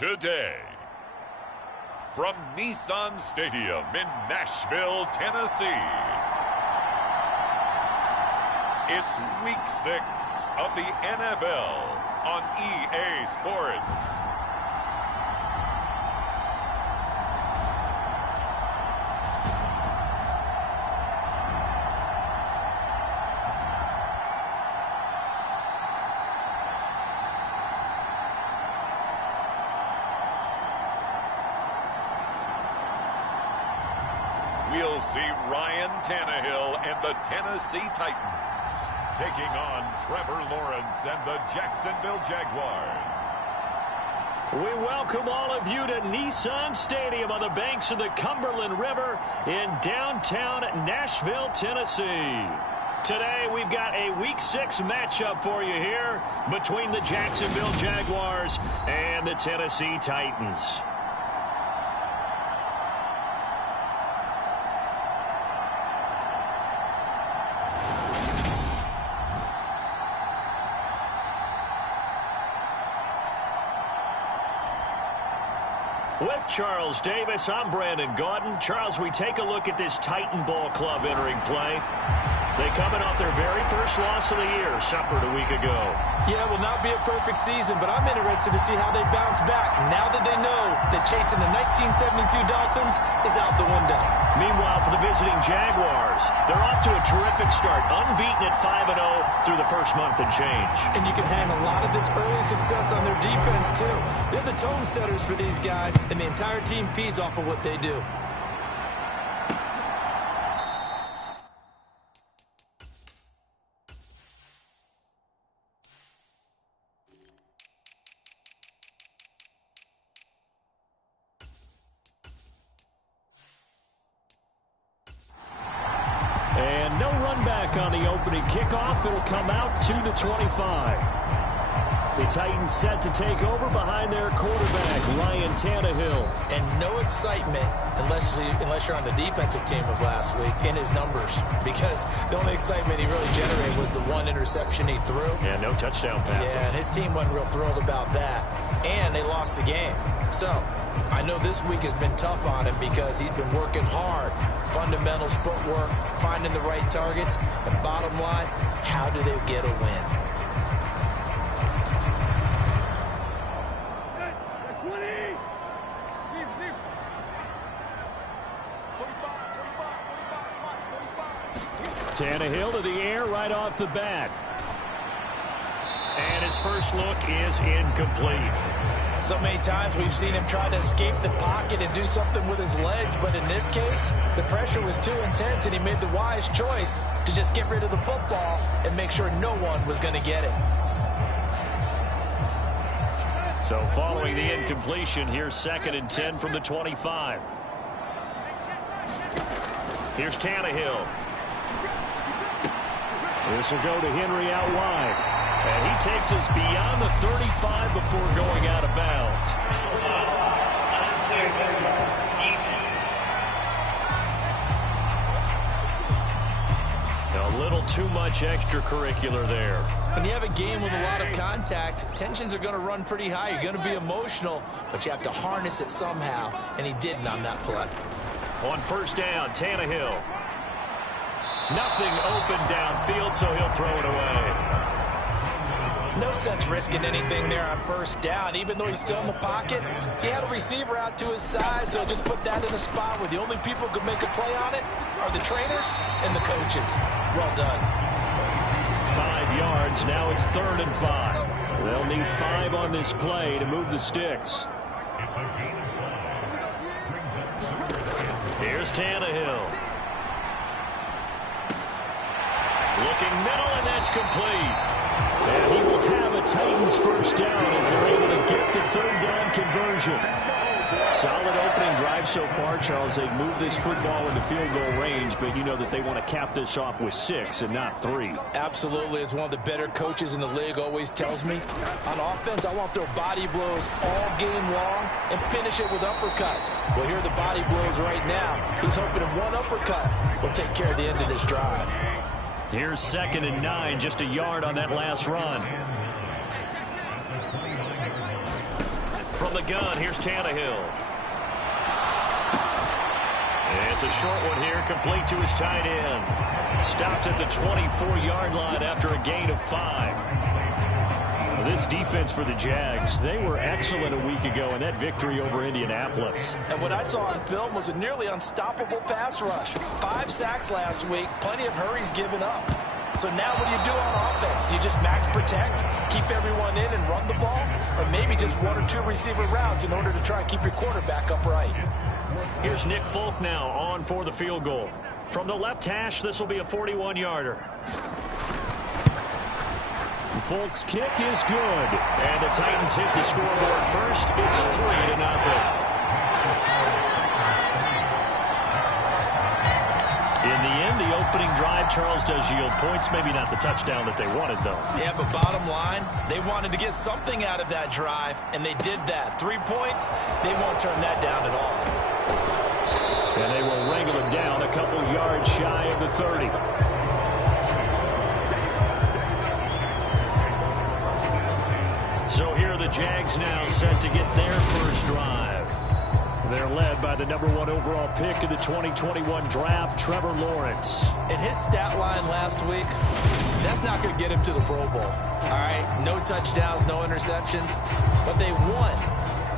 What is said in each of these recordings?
today. From Nissan Stadium in Nashville, Tennessee, it's Week 6 of the NFL on EA Sports. We'll see Ryan Tannehill and the Tennessee Titans taking on Trevor Lawrence and the Jacksonville Jaguars. We welcome all of you to Nissan Stadium on the banks of the Cumberland River in downtown Nashville, Tennessee. Today we've got a Week 6 matchup for you here between the Jacksonville Jaguars and the Tennessee Titans. With Charles Davis, I'm Brandon Gaudin. Charles, we take a look at this Titan Ball Club entering play. They coming off their very first loss of the year, suffered a week ago. Yeah, it will not be a perfect season, but I'm interested to see how they bounce back now that they know that chasing the 1972 Dolphins is out the window. Meanwhile, for the visiting Jaguars, they're off to a terrific start, unbeaten at 5-0 through the first month and change. And you can hang a lot of this early success on their defense, too. They're the tone setters for these guys, and the entire team feeds off of what they do. And no run back on the opening kickoff. It'll come out to the 25. The Titans set to take over behind their quarterback, Ryan Tannehill. And no excitement unless you're on the defensive team of last week in his numbers. Because the only excitement he really generated was the one interception he threw. Yeah, no touchdown passes. Yeah, and his team wasn't real thrilled about that. And they lost the game. So I know this week has been tough on him because he's been working hard. Fundamentals, footwork, finding the right targets. And bottom line, how do they get a win? Tannehill to the air right off the bat. And his first look is incomplete. So many times we've seen him try to escape the pocket and do something with his legs, but in this case, the pressure was too intense and he made the wise choice to just get rid of the football and make sure no one was going to get it. So following the incompletion, here's 2nd and 10 from the 25. Here's Tannehill. This will go to Henry out wide. And he takes us beyond the 35 before going out of bounds. A little too much extracurricular there. When you have a game with a lot of contact, tensions are going to run pretty high. You're going to be emotional, but you have to harness it somehow, and he didn't on that play. On first down, Tannehill. Nothing open downfield, so he'll throw it away. No sense risking anything there on first down. Even though he's still in the pocket, he had a receiver out to his side, so just put that in a spot where the only people who could make a play on it are the trainers and the coaches. Well done. 5 yards. Now it's 3rd and 5. They'll need 5 on this play to move the sticks. Here's Tannehill. Looking middle, and that's complete. And he will have a Titans first down as they're able to get the 3rd down conversion. Solid opening drive so far, Charles. They've moved this football into field goal range, but you know that they want to cap this off with 6 and not 3. Absolutely. As one of the better coaches in the league always tells me, on offense, I want to throw body blows all game long and finish it with uppercuts. Well, here are the body blows right now. He's hoping in one uppercut will take care of the end of this drive. Here's 2nd and 9, just a yard on that last run. From From the gun, here's Tannehill. It's a short one here, complete to his tight end. Stopped at the 24-yard line after a gain of 5. This defense for the Jags, they were excellent a week ago in that victory over Indianapolis. And what I saw on film was a nearly unstoppable pass rush. 5 sacks last week, plenty of hurries given up. So now what do you do on offense? You just max protect, keep everyone in and run the ball? Or maybe just 1 or 2 receiver routes in order to try and keep your quarterback upright? Here's Nick Folk now on for the field goal. From the left hash, this will be a 41-yarder. Folk's kick is good. And the Titans hit the scoreboard first. It's 3-0. In the end, the opening drive, Charles, does yield points. Maybe not the touchdown that they wanted, though. Yeah, but bottom line, they wanted to get something out of that drive, and they did that. 3 points, they won't turn that down at all. And they will wrangle him down a couple yards shy of the 30. So here are the Jags now set to get their first drive. They're led by the #1 overall pick of the 2021 draft, Trevor Lawrence. In his stat line last week, that's not going to get him to the Pro Bowl. All right, no touchdowns, no interceptions, but they won.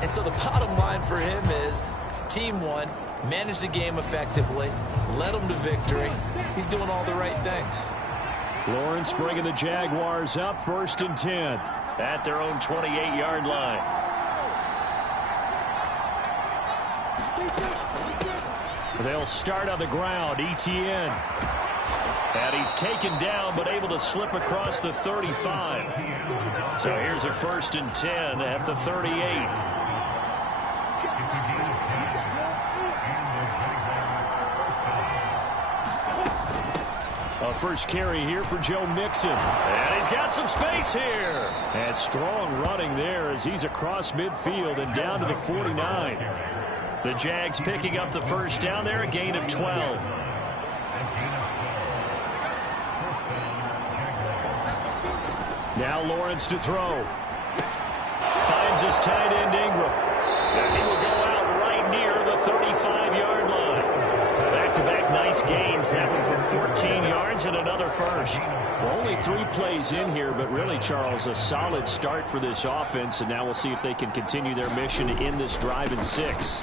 And so the bottom line for him is team won, managed the game effectively, led them to victory. He's doing all the right things. Lawrence bringing the Jaguars up 1st and 10 at their own 28-yard line. They'll start on the ground. Etienne. And he's taken down but able to slip across the 35. So here's a 1st and 10 at the 38. A first carry here for Joe Mixon. And he's got some space here. And strong running there as he's across midfield and down to the 49. The Jags picking up the first down there, a gain of 12. Now Lawrence to throw. Finds his tight end Ingram. And he will go out right near the 35-yard line. Back-to-back nice gains. That one for 14 yards and another first. Well, only 3 plays in here, but really, Charles, a solid start for this offense. And now we'll see if they can continue their mission to end this drive in 6.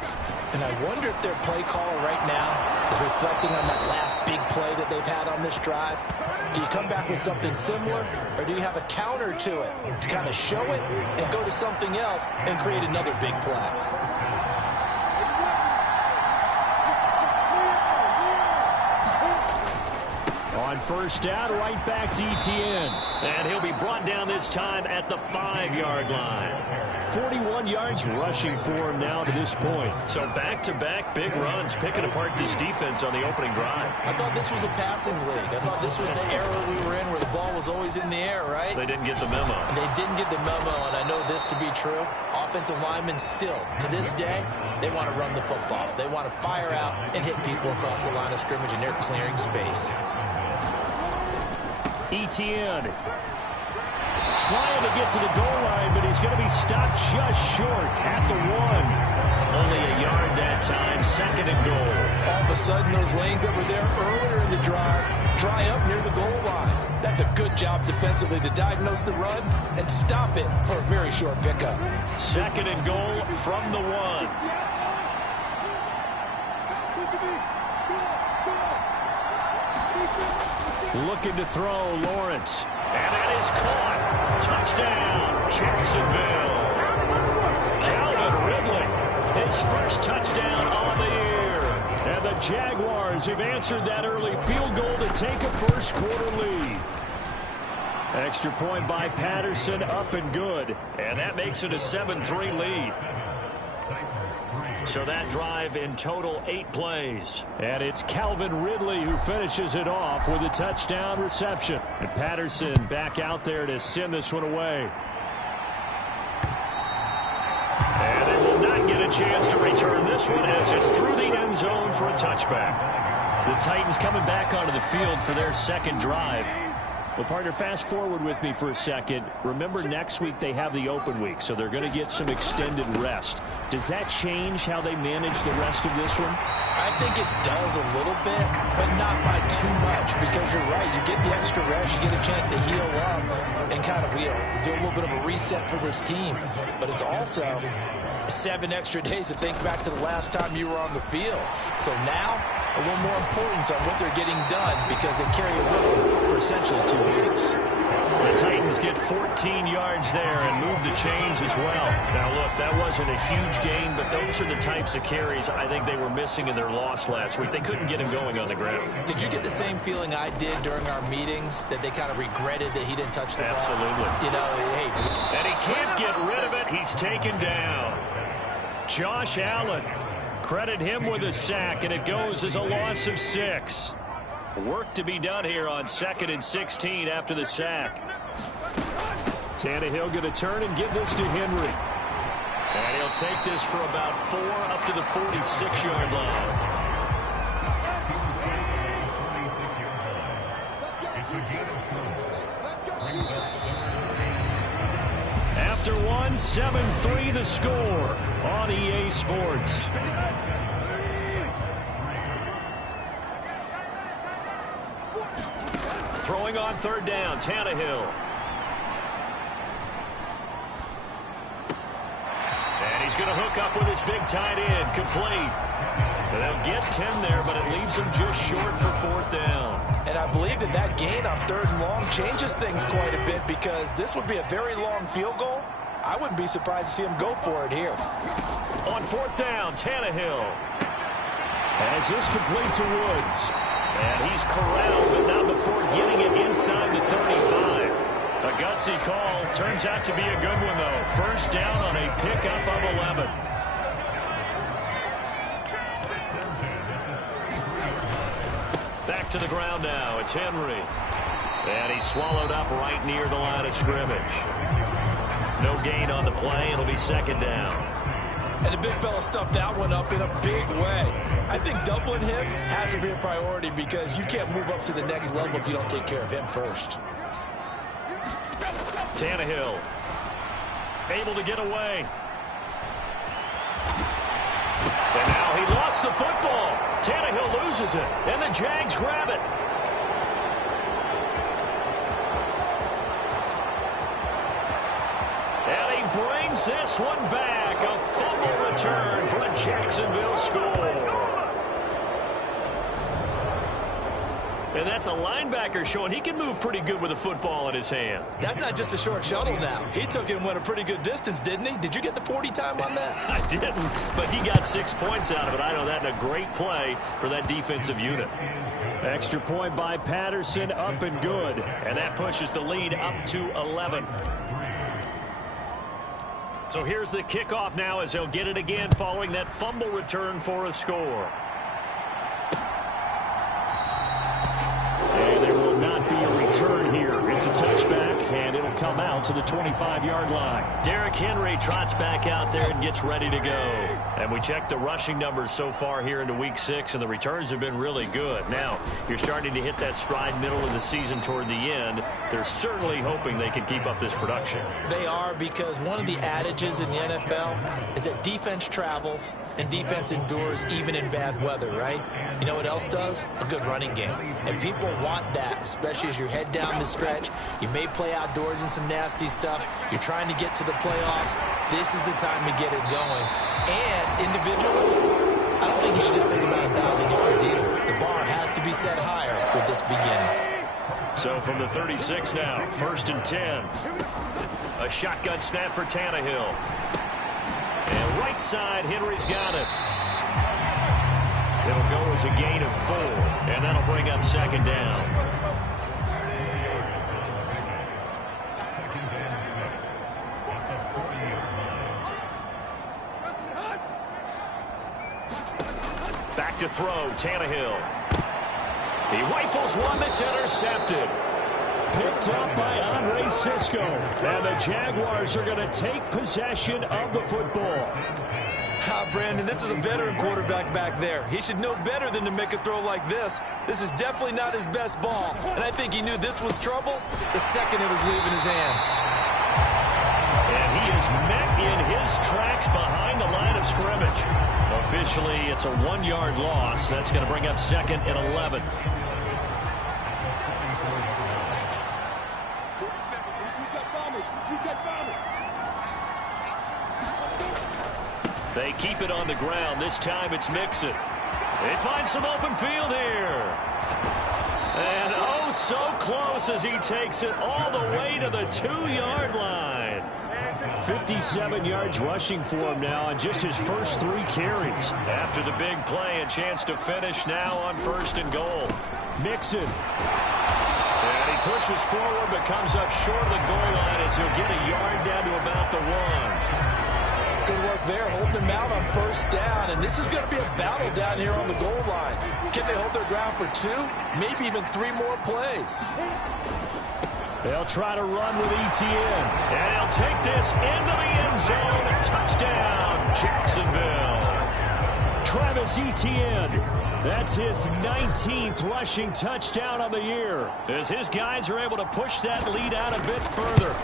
And I wonder if their play caller right now is reflecting on that last big play that they've had on this drive. Do you come back with something similar, or do you have a counter to it to kind of show it and go to something else and create another big play? On first down, right back to Etienne. And he'll be brought down this time at the 5-yard line. 41 yards rushing for him now to this point. So back-to-back big runs, picking apart this defense on the opening drive. I thought this was a passing league. I thought this was the era we were in where the ball was always in the air, right? They didn't get the memo. They didn't get the memo, and I know this to be true. Offensive linemen still, to this day, they want to run the football. They want to fire out and hit people across the line of scrimmage, and they're clearing space. Etienne trying to get to the goal line, but he's going to be stopped just short at the 1. Only a yard that time, 2nd and goal. All of a sudden, those lanes that were there earlier in the drive dry up near the goal line. That's a good job defensively to diagnose the run and stop it for a very short pickup. 2nd and goal from the 1. Looking to throw, Lawrence. And that is caught. Touchdown, Jacksonville. Calvin Ridley, his first touchdown on the year. And the Jaguars have answered that early field goal to take a first-quarter lead. Extra point by Patterson, up and good. And that makes it a 7-3 lead. So that drive in total 8 plays. And it's Calvin Ridley who finishes it off with a touchdown reception. And Patterson back out there to send this one away. And they will not get a chance to return this one as it's through the end zone for a touchback. The Titans coming back onto the field for their second drive. Well, partner, fast forward with me for a second. Remember, next week they have the open week, so they're going to get some extended rest. Does that change how they manage the rest of this one? I think it does a little bit, but not by too much, because you're right. You get the extra rest, you get a chance to heal up and kind of do a little bit of a reset for this team. But it's also 7 extra days to think back to the last time you were on the field. So now, a little more importance on what they're getting done because they carry a load for essentially 2 weeks. The Titans get 14 yards there and move the chains as well. Now, look, that wasn't a huge gain, but those are the types of carries I think they were missing in their loss last week. They couldn't get him going on the ground. Did you get the same feeling I did during our meetings, that they kind of regretted that he didn't touch the ball? Absolutely. You know, hey. And he can't get rid of it. He's taken down. Josh Allen, credit him with a sack, and it goes as a loss of 6. Work to be done here on 2nd and 16 after the sack. Tannehill going to turn and give this to Henry. And he'll take this for about 4 up to the 46-yard line. After 1, 7-3 the score on EA Sports. Throwing on 3rd down, Tannehill. And he's going to hook up with his big tight end, complete. And they'll get 10 there, but it leaves him just short for 4th down. And I believe that gain on 3rd and long changes things quite a bit, because this would be a very long field goal. I wouldn't be surprised to see him go for it here. On 4th down, Tannehill. As this complete to Woods. And he's corralled, but not before getting it inside the 35. A gutsy call. Turns out to be a good one, though. 1st down on a pickup of 11. Back to the ground now. It's Henry. And he's swallowed up right near the line of scrimmage. No gain on the play. It'll be 2nd down. And the big fella stuffed that one up in a big way. I think doubling him has to be a priority, because you can't move up to the next level if you don't take care of him first. Tannehill able to get away. And now he lost the football. Tannehill loses it, and the Jags grab it. And he brings this one back. A fumble return for a Jacksonville score. And that's a linebacker showing he can move pretty good with a football in his hand. That's not just a short shuttle now. He took it and went a pretty good distance, didn't he? Did you get the 40 time on that? I didn't, but he got 6 points out of it. I know that in a great play for that defensive unit. Extra point by Patterson, up and good. And that pushes the lead up to 11. So here's the kickoff now as they'll get it again following that fumble return for a score. And there will not be a return here. It's a touchback, and it'll come out to the 25-yard line. Derrick Henry trots back out there and gets ready to go. And we checked the rushing numbers so far here into Week 6, and the returns have been really good. Now, you're starting to hit that stride middle of the season toward the end. They're certainly hoping they can keep up this production. They are, because one of the adages in the NFL is that defense travels and defense endures even in bad weather, right? You know what else does? A good running game. And people want that, especially as you head down the stretch. You may play outdoors in some nasty stuff. You're trying to get to the playoffs. This is the time to get it going. And individually, I don't think you should just think about 1,000 yards either. The bar has to be set higher with this beginning. So from the 36 now, 1st and 10. A shotgun snap for Tannehill. And right side, Henry's got it. It'll go as a gain of 4, and that'll bring up 2nd down. Back to throw, Tannehill. He rifles one that's intercepted. Picked up by Andre Sisco. And the Jaguars are going to take possession of the football. Brandon, this is a veteran quarterback back there. He should know better than to make a throw like this. This is definitely not his best ball, and I think he knew this was trouble the second it was leaving his hand. And he is met in his tracks behind the line of scrimmage. Officially, it's a 1-yard loss. That's going to bring up 2nd and 11. They keep it on the ground. This time it's Mixon. They find some open field here. And oh, so close as he takes it all the way to the 2-yard line. 57 yards rushing for him now on just his first 3 carries. After the big play, a chance to finish now on 1st and goal. Mixon. And he pushes forward but comes up short of the goal line as he'll get a yard down to about the 1. Good work there, holding him out on 1st down, and this is going to be a battle down here on the goal line. Can they hold their ground for 2, maybe even 3 more plays? They'll try to run with Etienne, and he'll take this into the end zone. Touchdown, Jacksonville. Travis Etienne, that's his 19th rushing touchdown on the year, as his guys are able to push that lead out a bit further.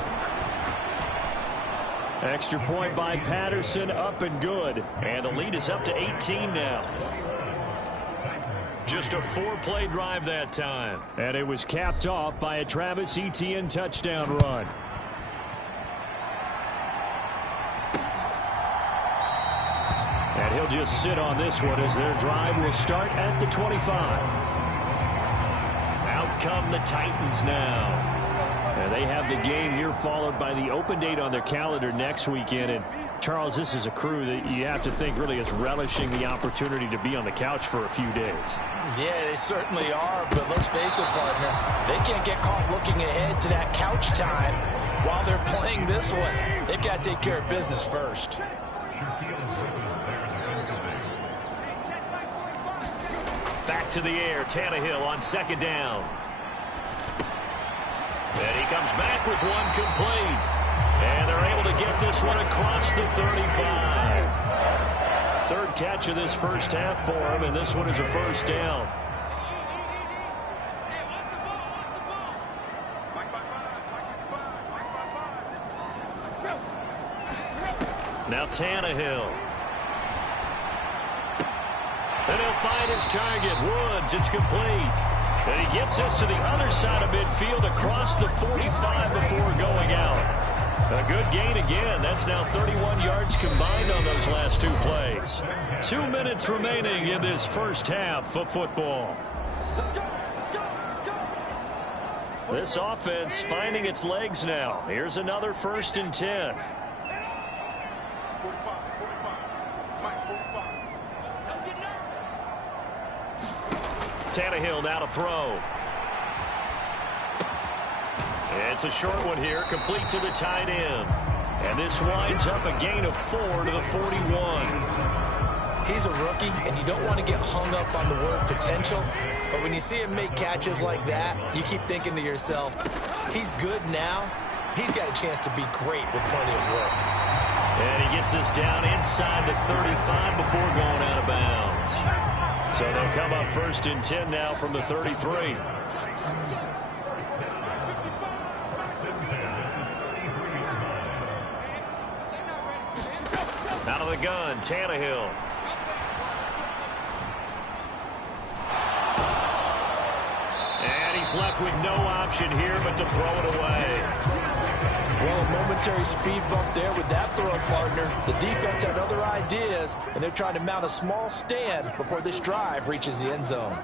Extra point by Patterson, up and good. And the lead is up to 18 now. Just a 4-play drive that time. And it was capped off by a Travis Etienne touchdown run. And he'll just sit on this one as their drive will start at the 25. Out come the Titans now. And they have the game here followed by the open date on their calendar next weekend. And, Charles, this is a crew that you have to think really is relishing the opportunity to be on the couch for a few days. Yeah, they certainly are, but let's face it, partner, they can't get caught looking ahead to that couch time while they're playing this one. They've got to take care of business first. Back to the air, Tannehill on 2nd down. And he comes back with one complete. And they're able to get this one across the 35. 3rd catch of this first half for him, and this one is a 1st down. Now Tannehill. And he'll find his target. Woods, it's complete. And he gets this to the other side of midfield across the 45 before going out. A good gain again. That's now 31 yards combined on those last 2 plays. 2 minutes remaining in this first half of football. This offense finding its legs now. Here's another 1st and 10. Tannehill now to throw. It's a short one here, complete to the tight end. And this winds up a gain of 4 to the 41. He's a rookie, and you don't want to get hung up on the word potential. But when you see him make catches like that, you keep thinking to yourself, he's good now. He's got a chance to be great with plenty of work. And he gets this down inside the 35 before going out of bounds. So they'll come up 1st and 10 now from the 33. Out of the gun, Tannehill. And he's left with no option here but to throw it away. Well, a momentary speed bump there with that throw, partner. The defense had other ideas, and they're trying to mount a small stand before this drive reaches the end zone.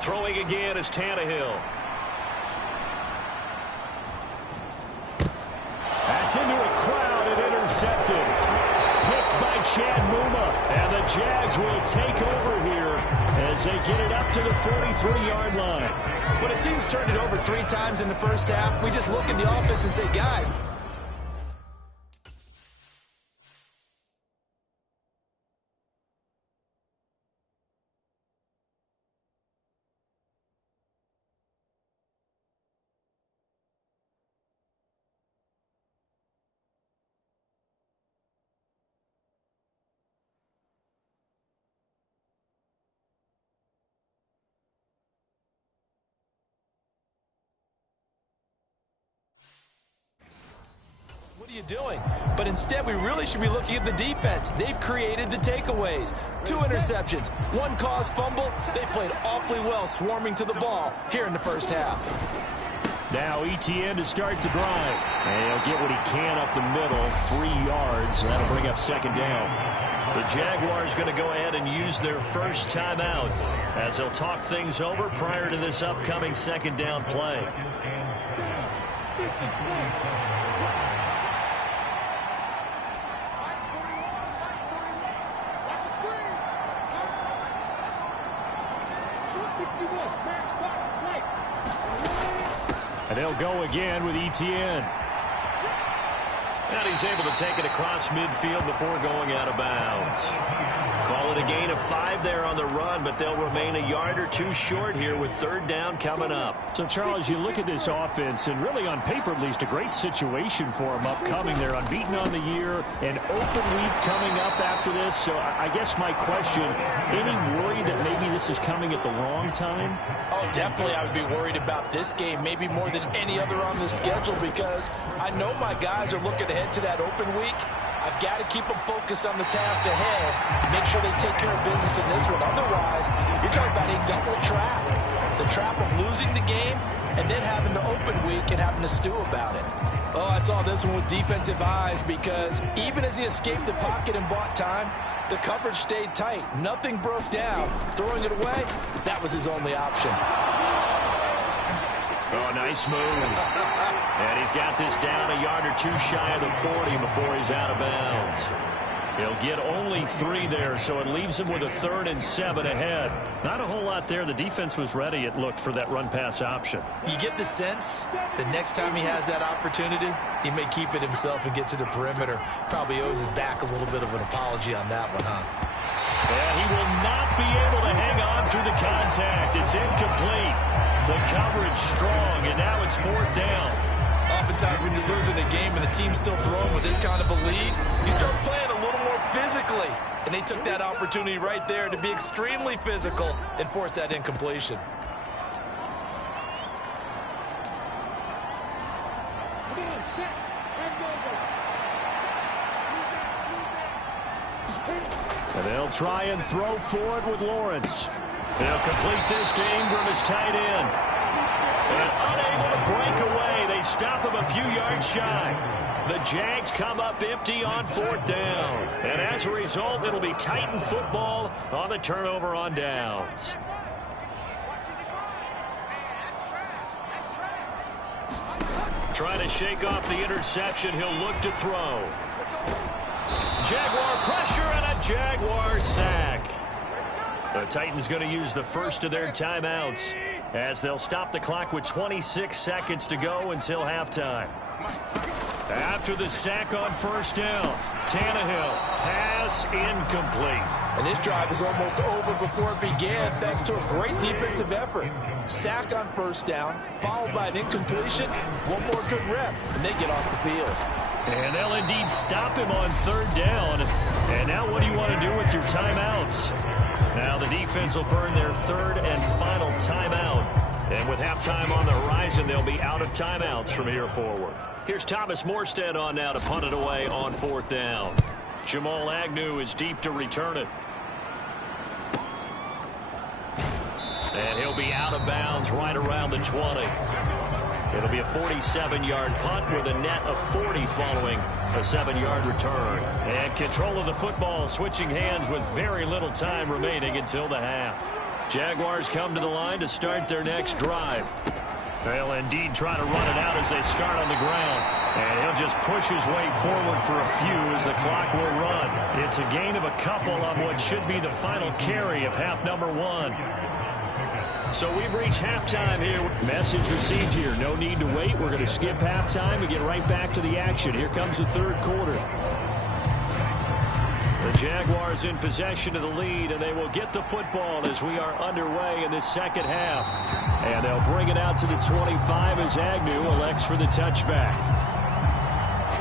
Throwing again is Tannehill. That's into a crowd and intercepted. Picked by Chad Muma. And the Jags will take over here as they get it up to the 43-yard line. When a team's turned it over 3 times in the first half, we just look at the offense and say, guys, are you doing? But instead, we really should be looking at the defense. They've created the takeaways. 2 interceptions, 1 caused fumble. They played awfully well swarming to the ball here in the first half. Now Etienne to start the drive. And he'll get what he can up the middle, 3 yards. That'll bring up second down. The Jaguars going to go ahead and use their first timeout as they'll talk things over prior to this upcoming second down play. And they'll go again with Etienne. And he's able to take it across midfield before going out of bounds. Call it a gain of 5 there on the run, but they'll remain a yard or 2 short here with third down coming up. So, Charles, you look at this offense, and really on paper at least, a great situation for them upcoming. They're unbeaten on the year, an open week coming up after this. So I guess my question, any worry that maybe this is coming at the wrong time? Oh, definitely I would be worried about this game, maybe more than any other on the schedule, because I know my guys are looking ahead to that open week. I've got to keep them focused on the task ahead, make sure they take care of business in this one. Otherwise, you're talking about a double trap. The trap of losing the game and then having the open week and having to stew about it. Oh, I saw this one with defensive eyes because even as he escaped the pocket and bought time, the coverage stayed tight. Nothing broke down. Throwing it away, that was his only option. Oh, nice move. And he's got this down a yard or 2 shy of the 40 before he's out of bounds. He'll get only 3 there, so it leaves him with a 3rd and 7 ahead. Not a whole lot there. The defense was ready, it looked, for that run-pass option. You get the sense that next time he has that opportunity, he may keep it himself and get to the perimeter. Probably owes his back a little bit of an apology on that one, huh? And he will not be able to hang on through the contact. It's incomplete. The coverage strong, and now it's 4th down. Oftentimes when you're losing a game and the team's still throwing with this kind of a lead, you start playing a little more physically. And they took that opportunity right there to be extremely physical and force that incompletion. And they'll try and throw forward with Lawrence. They'll complete this to Ingram as tight end. And unable to break away, they stop him a few yards shy. The Jags come up empty on 4th down. And as a result, it'll be Titan football on the turnover on downs. Trying to shake off the interception, he'll look to throw. Jaguar pressure and a Jaguar sack. The Titans going to use the first of their timeouts as they'll stop the clock with 26 seconds to go until halftime. After the sack on 1st down, Tannehill, pass incomplete. And this drive is almost over before it began thanks to a great defensive effort. Sack on 1st down, followed by an incompletion. One more good rep, and they get off the field. And they'll indeed stop him on 3rd down. And now what do you want to do with your timeouts? Now the defense will burn their 3rd and final timeout. And with halftime on the horizon, they'll be out of timeouts from here forward. Here's Thomas Morstead on now to punt it away on 4th down. Jamal Agnew is deep to return it. And he'll be out of bounds right around the 20. It'll be a 47-yard punt with a net of 40 following a 7-yard return. And control of the football switching hands with very little time remaining until the half. Jaguars come to the line to start their next drive. They'll indeed try to run it out as they start on the ground. And he'll just push his way forward for a few as the clock will run. It's a gain of a couple on what should be the final carry of half number 1. So we've reached halftime here. Message received here. No need to wait. We're going to skip halftime and get right back to the action. Here comes the 3rd quarter. The Jaguars in possession of the lead, and they will get the football as we are underway in this second half. And they'll bring it out to the 25 as Agnew elects for the touchback.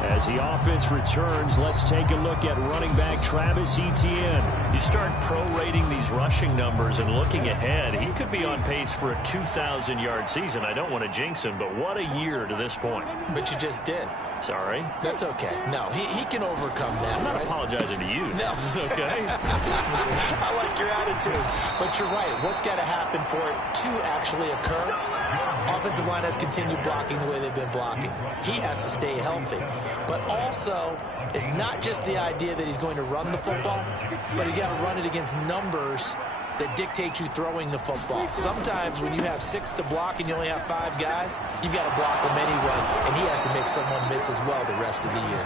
As the offense returns, let's take a look at running back Travis Etienne. You start prorating these rushing numbers and looking ahead, he could be on pace for a 2,000-yard season. I don't want to jinx him, but what a year to this point. But you just did. Sorry. That's okay. No, he can overcome that. I'm not right? apologizing to you. No. Okay. I like your attitude. But you're right. What's got to happen for it to actually occur? Offensive line has continued blocking the way they've been blocking. He has to stay healthy. But also, it's not just the idea that he's going to run the football, but he's got to run it against numbers that dictate you throwing the football. Sometimes when you have 6 to block and you only have 5 guys, you've got to block them anyway, and he has to make someone miss as well the rest of the year.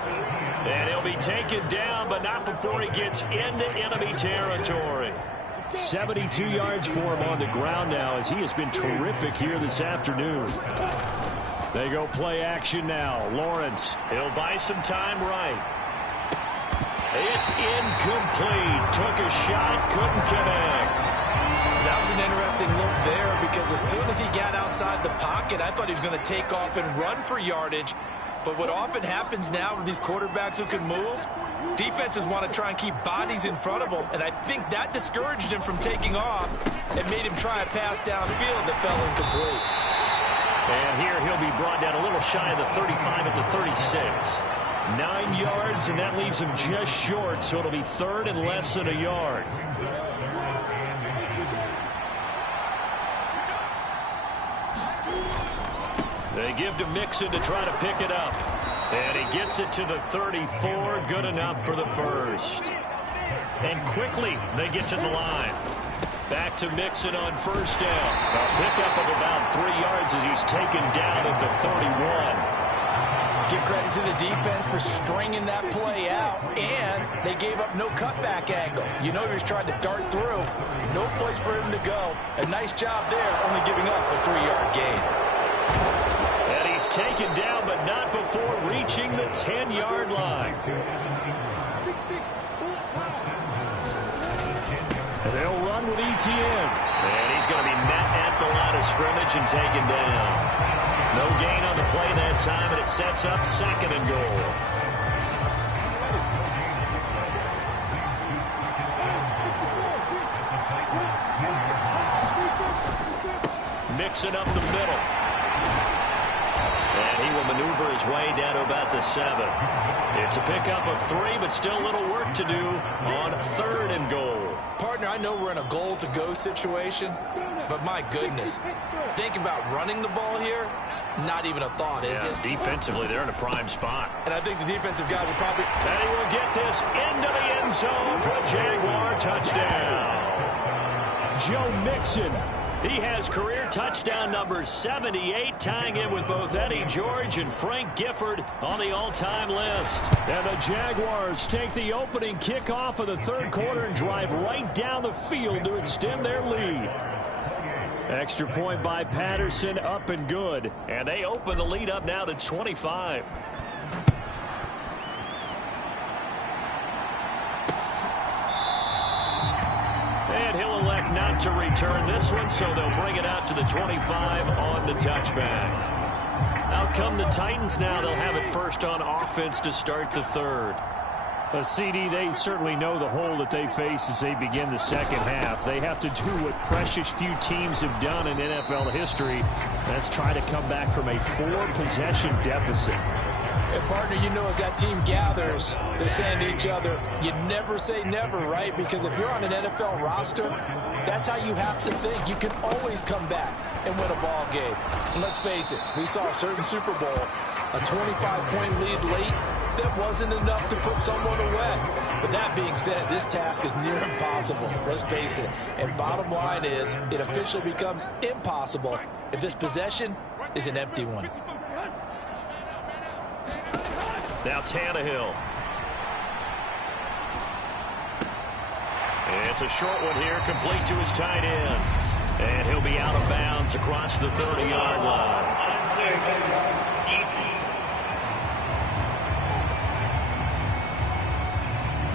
And he'll be taken down, but not before he gets into enemy territory. 72 yards for him on the ground now as he has been terrific here this afternoon. They go play action now. Lawrence. He'll buy some time right. It's incomplete. Took a shot, couldn't connect. That was an interesting look there because as soon as he got outside the pocket, I thought he was going to take off and run for yardage. But what often happens now with these quarterbacks who can move, defenses want to try and keep bodies in front of them, and I think that discouraged him from taking off and made him try a pass downfield that fell incomplete. And here he'll be brought down a little shy of the 35 at the 36. 9 yards, and that leaves him just short, so it'll be third and less than a yard. They give to Mixon to try to pick it up. And he gets it to the 34. Good enough for the first. And quickly they get to the line. Back to Mixon on first down. A pickup of about 3 yards as he's taken down at the 31. Give credit to the defense for stringing that play out, and they gave up no cutback angle. You know he was trying to dart through. No place for him to go. A nice job there, only giving up a 3-yard gain. And he's taken down, but not before reaching the 10-yard line. They'll run with ETN. And he's going to be met at the line of scrimmage and taken down. No gain on the play that time, and it sets up second and goal. Mixing up the middle. And he will maneuver his way down to about the 7. It's a pickup of 3, but still a little work to do on third and goal. Partner, I know we're in a goal-to-go situation, but my goodness, think about running the ball here. Not even a thought, is it? Defensively, they're in a prime spot. And I think the defensive guys are probably... And he will get this into the end zone for a Jaguar touchdown. Joe Mixon. He has career touchdown number 78, tying in with both Eddie George and Frank Gifford on the all-time list. And the Jaguars take the opening kickoff of the third quarter and drive right down the field to extend their lead. Extra point by Patterson, up and good. And they open the lead up now to 25. And he'll elect not to return this one, so they'll bring it out to the 25 on the touchback. Out come the Titans now. They'll have it first on offense to start the third. CD, they certainly know the hole that they face as they begin the second half. They have to do what precious few teams have done in NFL history. That's try to come back from a 4-possession deficit. And partner, you know, as that team gathers, they're saying to each other, you never say never, right? Because if you're on an NFL roster, that's how you have to think. You can always come back and win a ball game. And let's face it, we saw a certain Super Bowl, a 25-point lead late, that wasn't enough to put someone away. But that being said, this task is near impossible. Let's face it. And bottom line is, it officially becomes impossible if this possession is an empty one. Now Tannehill. It's a short one here, complete to his tight end. And he'll be out of bounds across the 30-yard line.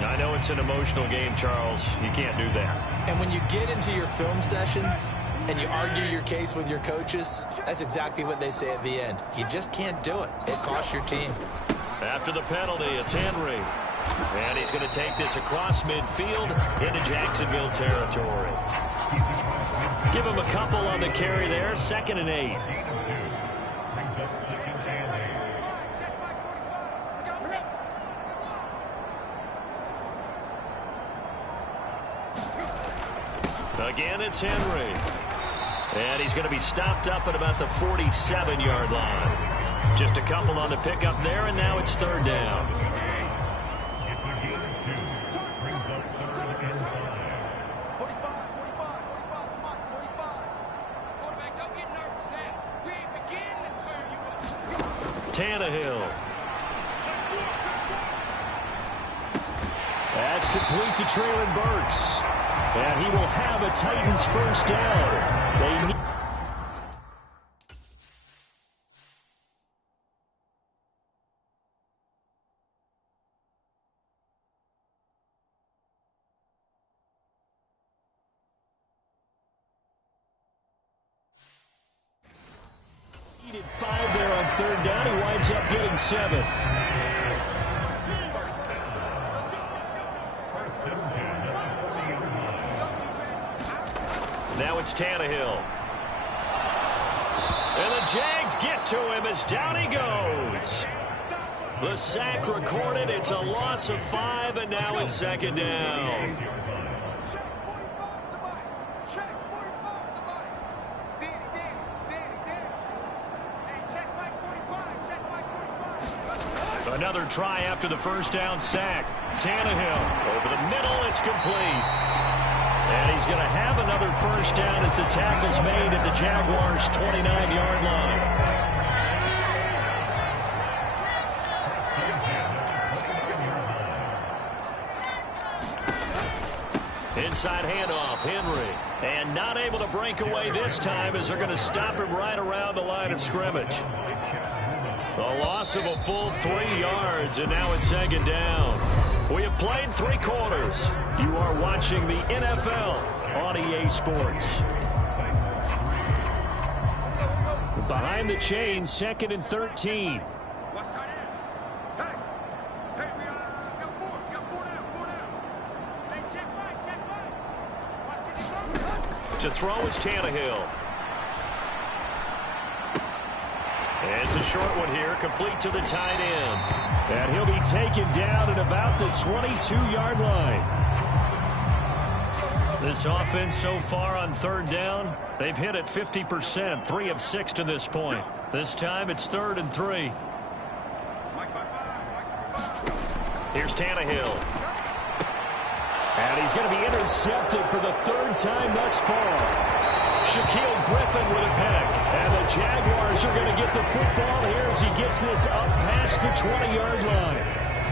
I know it's an emotional game, Charles. You can't do that. And when you get into your film sessions and you argue your case with your coaches, that's exactly what they say at the end. You just can't do it. It costs your team. After the penalty, it's Henry. And he's going to take this across midfield into Jacksonville territory. Give him a couple on the carry there. 2nd and 8. Again, it's Henry. And he's going to be stopped up at about the 47-yard line. Just a couple on the pickup there, and now it's third down. Tannehill. That's complete to Traylon Burks. And he will have a Titans first down. They need needed 5 there on third down. He winds up getting 7. Now it's Tannehill. And the Jags get to him as down he goes. The sack recorded. It's a loss of 5, and now it's second down. Another try after the first down sack. Tannehill over the middle. It's complete. And he's going to have another first down as the tackle's made at the Jaguars' 29-yard line. Inside handoff, Henry. And not able to break away this time as they're going to stop him right around the line of scrimmage. A loss of a full 3 yards, and now it's second down. We have played 3 quarters. You are watching the NFL on EA Sports. Behind the chains, 2nd and 13. To throw is Tannehill. And it's a short one here, complete to the tight end. And he'll be taken down at about the 22-yard line. This offense so far on third down, they've hit it 50%, 3 of 6 to this point. This time it's 3rd and 3. Here's Tannehill. And he's going to be intercepted for the 3rd time thus far. Shaquille Griffin with a pick. And the Jaguars are going to get the football here as he gets this up past the 20-yard line.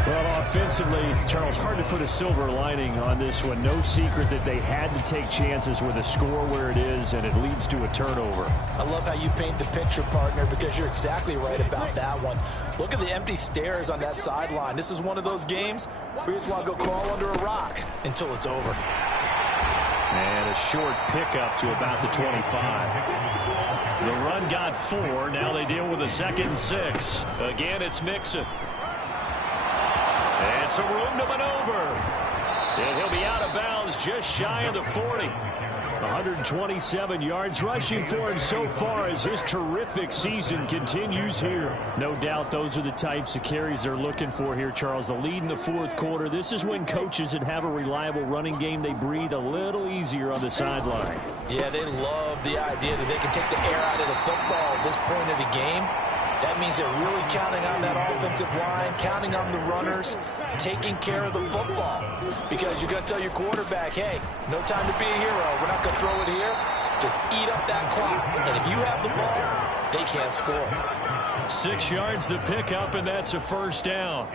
Well, offensively, Charles, hard to put a silver lining on this one. No secret that they had to take chances with a score where it is, and it leads to a turnover. I love how you paint the picture, partner, because you're exactly right about that one. Look at the empty stares on that sideline. This is one of those games where you just want to go crawl under a rock until it's over. And a short pickup to about the 25. The run got 4. Now they deal with a 2nd and 6. Again, it's Mixon. And some room to maneuver. And he'll be out of bounds just shy of the 40. 127 yards rushing for him so far as his terrific season continues here. No doubt those are the types of carries they're looking for here, Charles. The lead in the 4th quarter. This is when coaches that have a reliable running game, they breathe a little easier on the sideline. Yeah, they love the idea that they can take the air out of the football at this point of the game. That means they're really counting on that offensive line, counting on the runners, taking care of the football. Because you're going to tell your quarterback, hey, no time to be a hero. We're not going to throw it here. Just eat up that clock. And if you have the ball, they can't score. 6 yards the pickup, and that's a first down.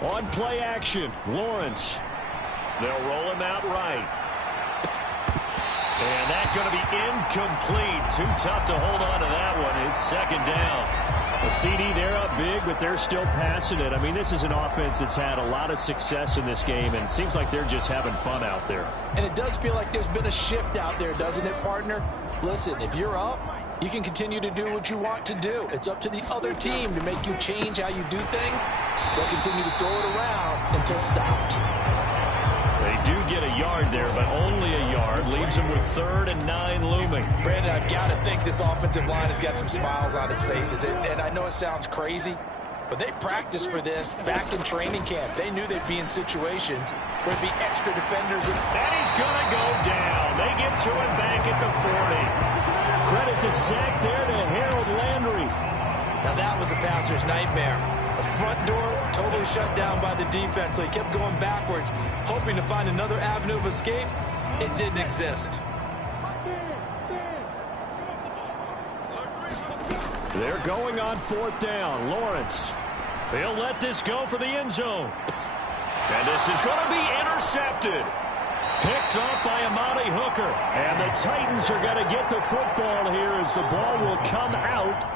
On play action, Lawrence. They'll roll him out right. And that's going to be incomplete. Too tough to hold on to that one. It's second down. A CD, they're up big, but they're still passing it. I mean, this is an offense that's had a lot of success in this game, and it seems like they're just having fun out there. And it does feel like there's been a shift out there, doesn't it, partner? Listen, if you're up, you can continue to do what you want to do. It's up to the other team to make you change how you do things. They'll continue to throw it around until stopped. They do get a yard there, but only a yard. Leaves them with 3rd and 9 looming. Brandon, I've got to think this offensive line has got some smiles on its faces. And I know it sounds crazy, But they practiced for this back in training camp. They knew they'd be in situations where there'd be extra defenders. And he's going to go down. They get to him back at the 40. Credit the sack there to Harold Landry. Now that was a passer's nightmare. The front door totally shut down by the defense, so he kept going backwards, hoping to find another avenue of escape. It didn't exist. They're going on 4th down. Lawrence. They'll let this go for the end zone. And this is going to be intercepted. Picked off by Amani Hooker. And the Titans are going to get the football here as the ball will come out.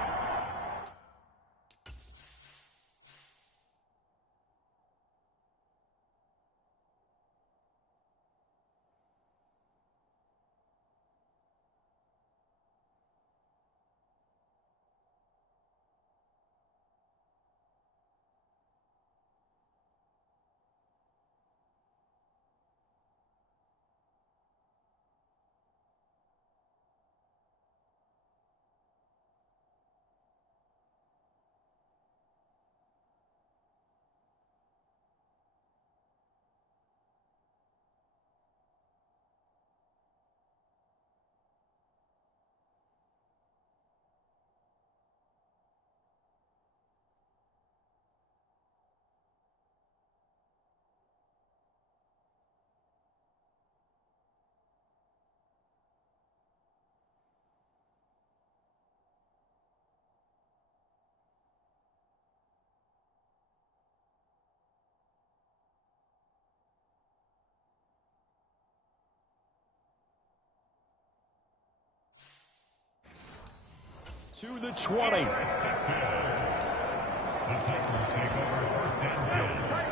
To the 20.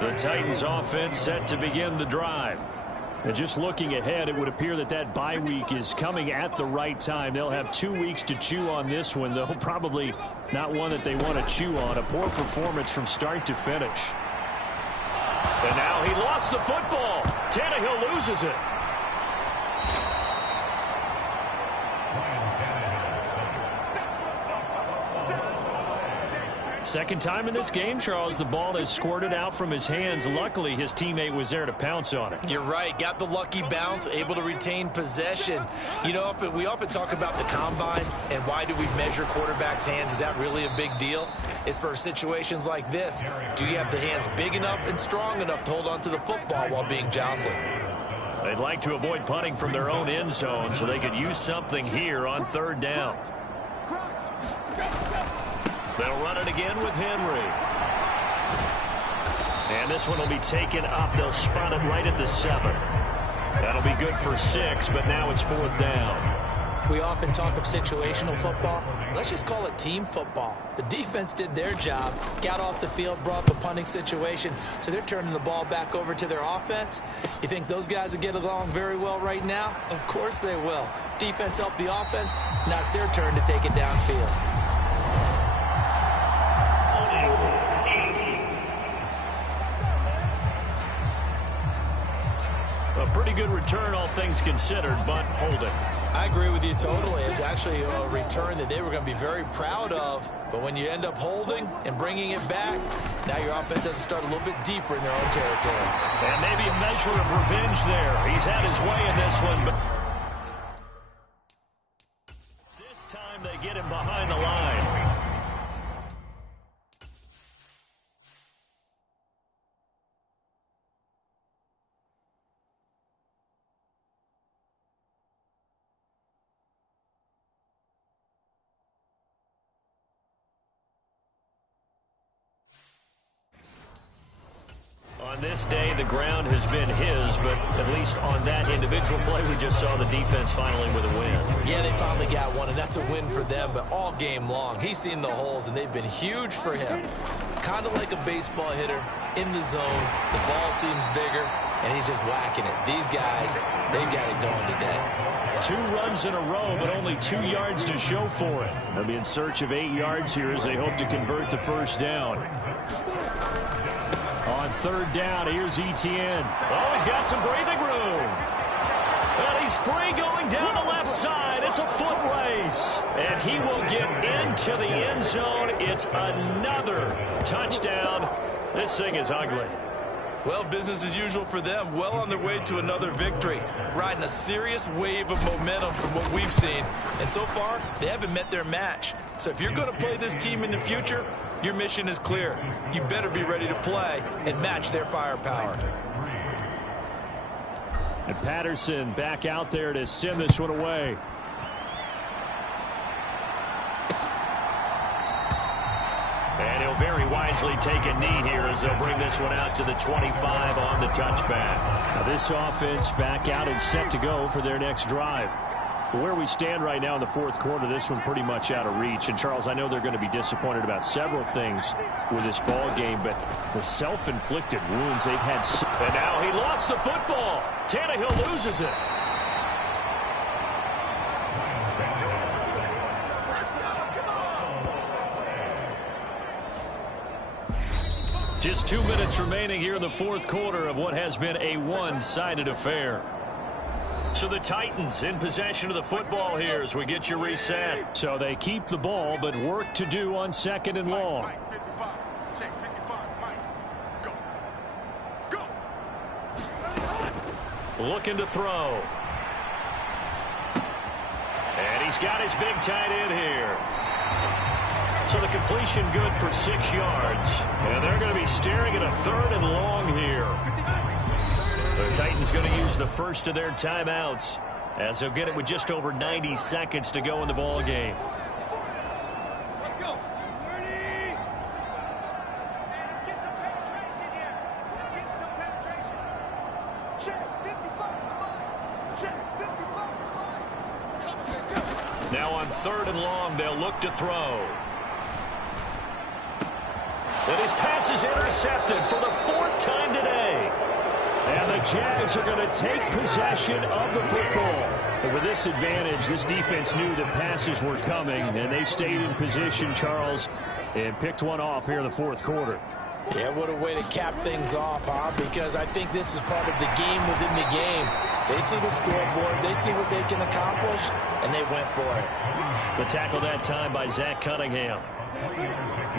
The Titans offense set to begin the drive. And just looking ahead, it would appear that that bye week is coming at the right time. They'll have 2 weeks to chew on this one, though probably not one that they want to chew on. A poor performance from start to finish. And now he lost the football. Tannehill loses it. Second time in this game, Charles, the ball has squirted out from his hands. Luckily, his teammate was there to pounce on it. You're right. Got the lucky bounce, able to retain possession. You know, we often talk about the combine and why do we measure quarterbacks' hands. Is that really a big deal? It's for situations like this. Do you have the hands big enough and strong enough to hold on to the football while being jostled? They'd like to avoid punting from their own end zone so they could use something here on 3rd down. They'll run it again with Henry. And this one will be taken up. They'll spot it right at the 7. That'll be good for 6, but now it's 4th down. We often talk of situational football. Let's just call it team football. The defense did their job, got off the field, brought the punting situation, so they're turning the ball back over to their offense. You think those guys will get along very well right now? Of course they will. Defense helped the offense. Now it's their turn to take it downfield. A pretty good return, all things considered, but holding. I agree with you totally. It's actually a return that they were going to be very proud of. But when you end up holding and bringing it back, now your offense has to start a little bit deeper in their own territory. And maybe a measure of revenge there. He's had his way in this one, but this time they get him behind the line. On this day, the ground has been his, but at least on that individual play, we just saw the defense finally with a win. Yeah, they finally got one, and that's a win for them, but all game long, he's seen the holes, and they've been huge for him. Kind of like a baseball hitter in the zone. The ball seems bigger, and he's just whacking it. These guys, they've got it going today. 2 runs in a row, but only 2 yards to show for it. They'll be in search of 8 yards here as they hope to convert the first down. On 3rd down, here's Etienne. Oh, he's got some breathing room. And he's free going down the left side. It's a foot race. And he will get into the end zone. It's another touchdown. This thing is ugly. Well, business as usual for them. Well on their way to another victory. Riding a serious wave of momentum from what we've seen. And so far, they haven't met their match. So if you're going to play this team in the future, your mission is clear. You better be ready to play and match their firepower. And Patterson back out there to send this one away. And he'll very wisely take a knee here as they'll bring this one out to the 25 on the touchback. Now this offense back out and set to go for their next drive. Where we stand right now in the fourth quarter, this one pretty much out of reach. And, Charles, I know they're going to be disappointed about several things with this ball game, but the self-inflicted wounds they've had. And now he lost the football. Tannehill loses it. Just 2 minutes remaining here in the fourth quarter of what has been a one-sided affair. So the Titans in possession of the football here as we get you reset. So they keep the ball, but work to do on second and long. Looking to throw. And he's got his big tight end here. So the completion good for 6 yards. And they're going to be staring at a third and long here. The Titans going to use the first of their timeouts as they'll get it with just over 90 seconds to go in the ball game. Now on third and long, they'll look to throw. And his pass is intercepted for the 4th time today. And the Jags are going to take possession of the football. And with this advantage, this defense knew that passes were coming, and they stayed in position, Charles, and picked one off here in the fourth quarter. Yeah, what a way to cap things off, huh? Because I think this is part of the game within the game. They see the scoreboard, they see what they can accomplish, and they went for it. The tackle that time by Zach Cunningham.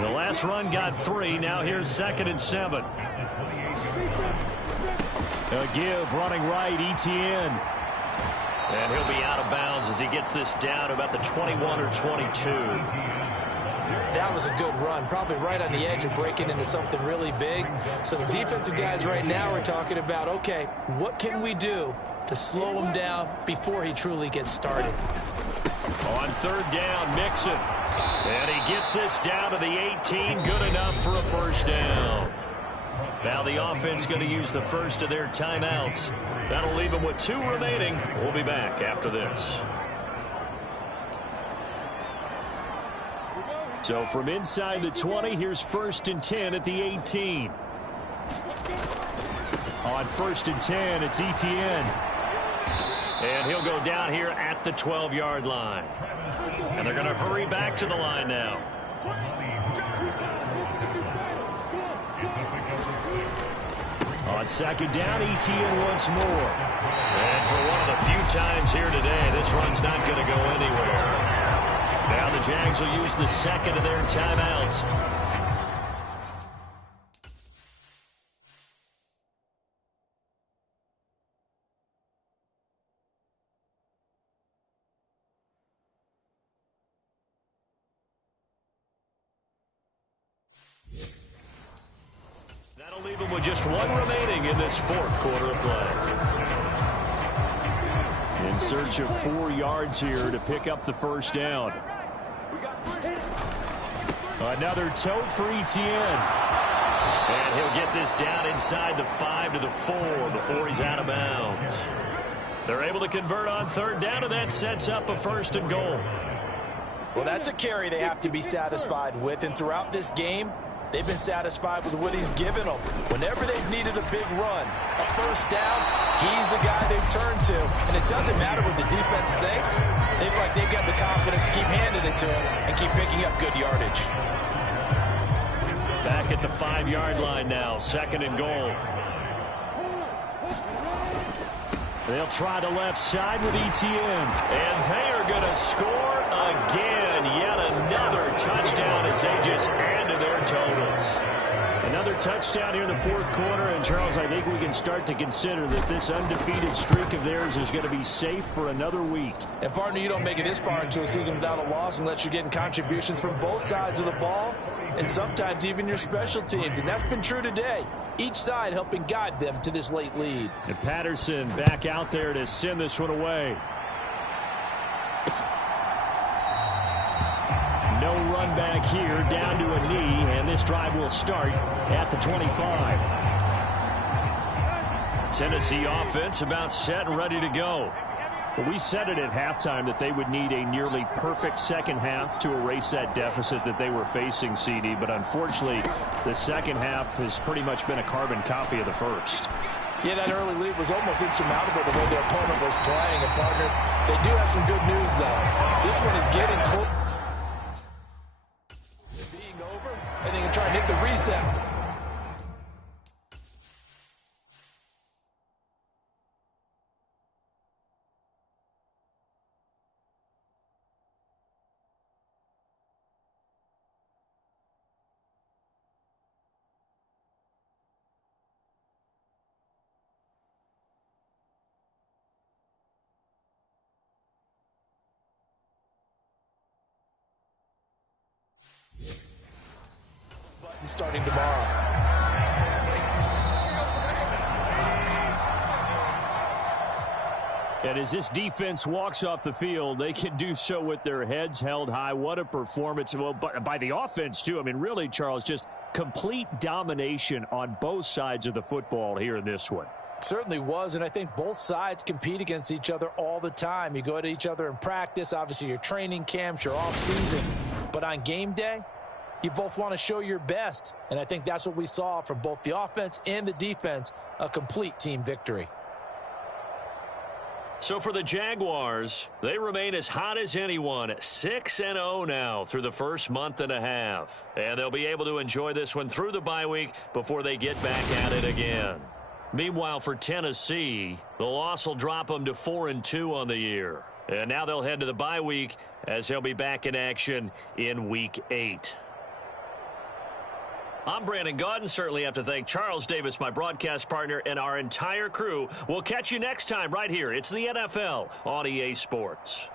The last run got 3. Now here's 2nd and 7. A give running right, Etienne. And he'll be out of bounds as he gets this down to about the 21 or 22. That was a good run, probably right on the edge of breaking into something really big. So the defensive guys right now are talking about, okay, what can we do to slow him down before he truly gets started? On third down, Mixon. And he gets this down to the 18, good enough for a first down. Now the offense going to use the first of their timeouts. That'll leave them with 2 remaining. We'll be back after this. So from inside the 20, here's 1st and 10 at the 18. On 1st and 10, it's Etienne. And he'll go down here at the 12-yard line. And they're going to hurry back to the line now. On 2nd down, Etienne once more. And for one of the few times here today, this run's not going to go anywhere. Now the Jags will use the 2nd of their timeouts. That'll leave them with just 1 remaining in this fourth quarter of play. In search of 4 yards here to pick up the first down. Another tote for Etienne. And he'll get this down inside the 5 to the 4 before he's out of bounds. They're able to convert on third down, and that sets up a 1st and goal. Well, that's a carry they have to be satisfied with, and throughout this game, they've been satisfied with what he's given them. Whenever they've needed a big run, a first down, he's the guy they've turned to. And it doesn't matter what the defense thinks. They've got the confidence to keep handing it to him and keep picking up good yardage. Back at the 5-yard line now, 2nd and goal. They'll try the left side with Etienne. And they are going to score again. Yet another touchdown as they just add to their totals. Another touchdown here in the fourth quarter. And, Charles, I think we can start to consider that this undefeated streak of theirs is going to be safe for another week. And, partner, you don't make it this far into a season without a loss unless you're getting contributions from both sides of the ball and sometimes even your special teams. And that's been true today. Each side helping guide them to this late lead. And Patterson back out there to send this one away. No run back here, down to a knee, and this drive will start at the 25. Tennessee offense about set and ready to go. Well, we said it at halftime that they would need a nearly perfect second half to erase that deficit that they were facing, CD, but unfortunately the second half has pretty much been a carbon copy of the first. Yeah, that early lead was almost insurmountable the way their opponent was playing. And, partner, they do have some good news, though. This one is getting close. Being over, and they can try and hit the reset. Starting tomorrow. And as this defense walks off the field, they can do so with their heads held high. What a performance. Well, by the offense, too. I mean, really, Charles, just complete domination on both sides of the football here in this one. Certainly was, and I think both sides compete against each other all the time. You go at each other in practice, obviously your training camps, your off-season. But on game day, you both want to show your best, and I think that's what we saw from both the offense and the defense, a complete team victory. So for the Jaguars, they remain as hot as anyone, 6-0 now through the first month and a half. And they'll be able to enjoy this one through the bye week before they get back at it again. Meanwhile, for Tennessee, the loss will drop them to 4-2 on the year. And now they'll head to the bye week as they'll be back in action in Week 8. I'm Brandon Gaudin. Certainly have to thank Charles Davis, my broadcast partner, and our entire crew. We'll catch you next time right here. It's the NFL on EA Sports.